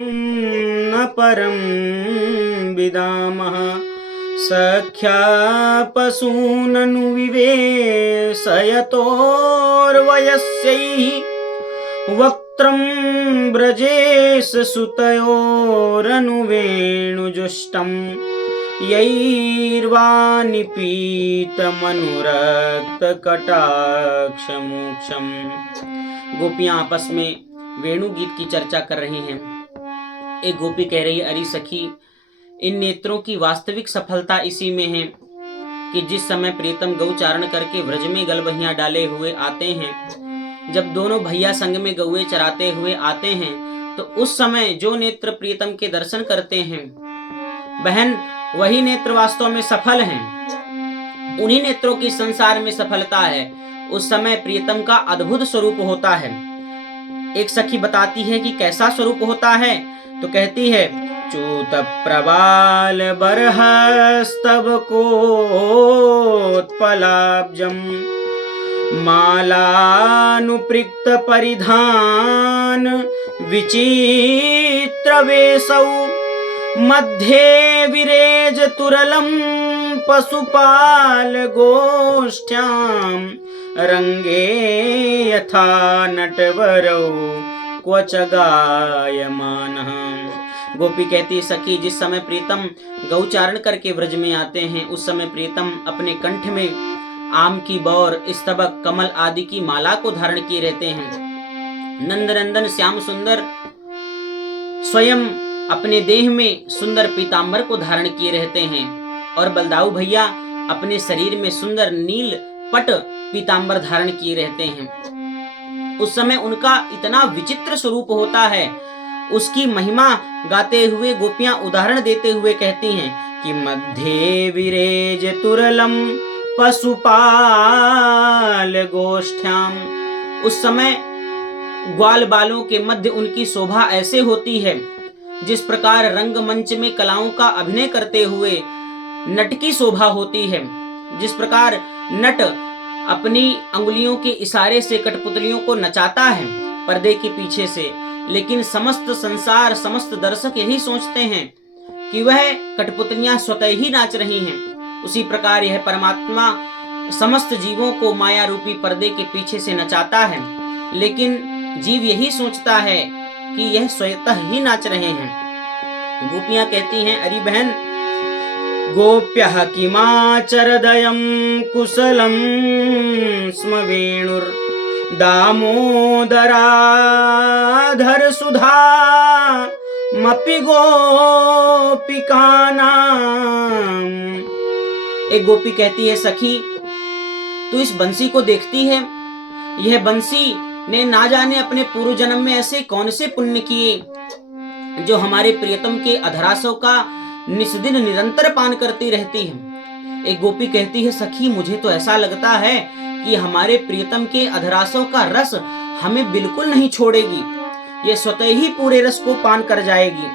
न परं विदामः सख्या पशूननु विवेशयतोर्वयस्यैः वक्त्रं व्रजेश सुतयोरनुवेणुजुष्टं यैर्वा निपीतमनुरक्तकटाक्षमोक्षम्। गोपियां आपस में वेणु गीत की चर्चा कर रही हैं। एक गोपी कह रही है, अरे सखी, इन नेत्रों की वास्तविक सफलता इसी में है कि जिस समय प्रीतम गौचारण करके व्रज में गलबहियां डाले हुए आते हैं, जब दोनों भैया संग में गौए चराते हुए आते हैं, तो उस समय जो नेत्र प्रीतम के दर्शन करते हैं बहन, वही नेत्र वास्तव में सफल हैं। उन्हीं नेत्रों की संसार में सफलता है। उस समय प्रीतम का अद्भुत स्वरूप होता है। एक सखी बताती है कि कैसा स्वरूप होता है, तो कहती है, चूत प्रबाल बरहस्तव कोत्पलाब्जम मालानुपृक्त परिधान विचित्र वेशौ मध्ये विरेज तुरलम पशुपाल गोष्ठ्याम रंगे यथा नटवरौ क्वच गायमानः। गोपी कहती, सखी, जिस समय प्रीतम गौचारण करके व्रज में आते हैं, उस समय प्रीतम अपने कंठ में आम की बौर, स्तबक, कमल आदि की माला को धारण किए रहते हैं। नंदनंदन श्याम सुंदर स्वयं अपने देह में सुंदर पीतांबर को धारण किए रहते हैं, और बलदाऊ भैया अपने शरीर में सुंदर नील पट पीतांबर धारण किए रहते हैं। उस समय उनका इतना विचित्र स्वरूप होता है, उसकी महिमा गाते हुए गोपियां उदाहरण देते हुए कहती हैं कि मध्ये विरेज तुरलम पशुपाल गोष्ठ्याम। उस समय ग्वाल बालों के मध्य उनकी शोभा ऐसे होती है जिस प्रकार रंगमंच में कलाओं का अभिनय करते हुए नट की शोभा होती है। जिस प्रकार नट अपनी अंगुलियों के इशारे से कठपुतलियों को नचाता है पर्दे के पीछे से, लेकिन समस्त संसार, समस्त दर्शक यही सोचते हैं कि वह कठपुतलियां स्वतः ही नाच रही हैं। उसी प्रकार यह परमात्मा समस्त जीवों को माया रूपी पर्दे के पीछे से नचाता है, लेकिन जीव यही सोचता है कि यह स्वतः ही नाच रहे हैं। गोपियां कहती हैं, अरे बहन, गोप्यः किमाचरदयं कुशलं स्म वेणुर दामोदराधर सुधा मपि गोपिकानां। एक गोपी कहती है, सखी, तू इस बंसी को देखती है? यह बंसी ने ना जाने अपने पूर्व जन्म में ऐसे कौन से पुण्य किए जो हमारे प्रियतम के अधरासों का निस्दिन निरंतर पान करती रहती है। एक गोपी कहती है, सखी, मुझे तो ऐसा लगता है कि हमारे प्रियतम के अधरासों का रस हमें बिल्कुल नहीं छोड़ेगी, ये स्वतः ही पूरे रस को पान कर जाएगी।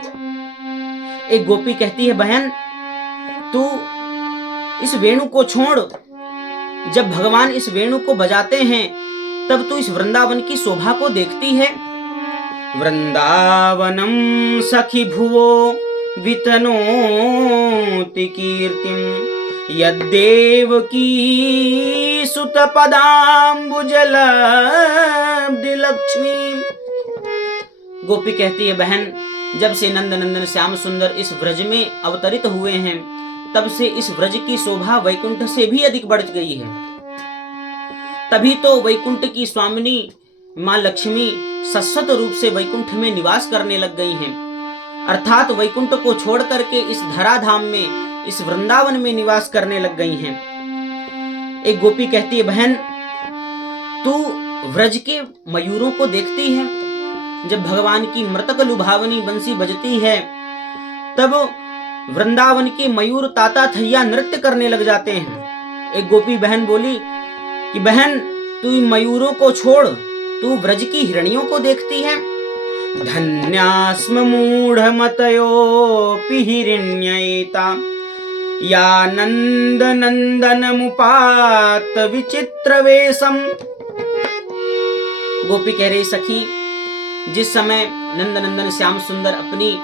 एक गोपी कहती है, बहन, तू इस वेणु को छोड़। जब भगवान इस वेणु को बजाते हैं तब तू इस वृंदावन की शोभा को देखती है। वृंदावनम सखी भुवो वितनोति कीर्तिम यद्देवकी सुत पदाम्बुजलब्धि लक्ष्मी। गोपी कहती है, बहन, जब से नंदनंदन श्याम सुंदर इस व्रज में अवतरित हुए हैं, तब से इस व्रज की शोभा वैकुंठ से भी अधिक बढ़ गई है। तभी तो वैकुंठ की स्वामिनी माँ लक्ष्मी शाश्वत रूप से वैकुंठ में निवास करने लग गई हैं, अर्थात वैकुंठ को छोड़ करके इस धराधाम में, इस वृंदावन में निवास करने लग गई हैं। एक गोपी कहती है, बहन, तू व्रज के मयूरों को देखती है? जब भगवान की मृतक लुभावनी बंसी बजती है, तब वृंदावन के मयूर ताता थैया नृत्य करने लग जाते हैं। एक गोपी बहन बोली कि बहन, तू मयूरों को छोड़, तू व्रज की हिरणियों को देखती है? धन्यास्म मूढ़मतयोऽपि हिरण्यैता या नंदनंदनमुपात विचित्र वेशम। गोपी कह रही, सखी, जिस समय नंदनंदन श्याम सुंदर अपनी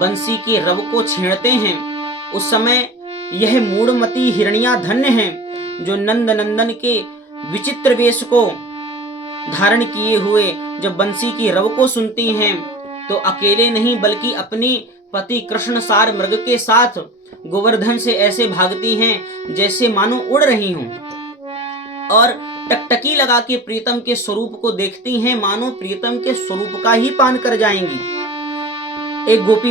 बंसी के रव को छेड़ते हैं, उस समय यह मूढ़मती हिरनिया धन्य हैं जो नंदनंदन के विचित्र वेश को धारण किए हुए जब बंसी की रव को सुनती हैं तो अकेले नहीं बल्कि अपने पति कृष्ण सार मृग के साथ गोवर्धन से ऐसे भागती हैं जैसे मानो उड़ रही हों, और टकटकी लगा के प्रीतम के स्वरूप को देखती हैं मानो प्रीतम के स्वरूप का ही पान कर जाएंगी। एक गोपी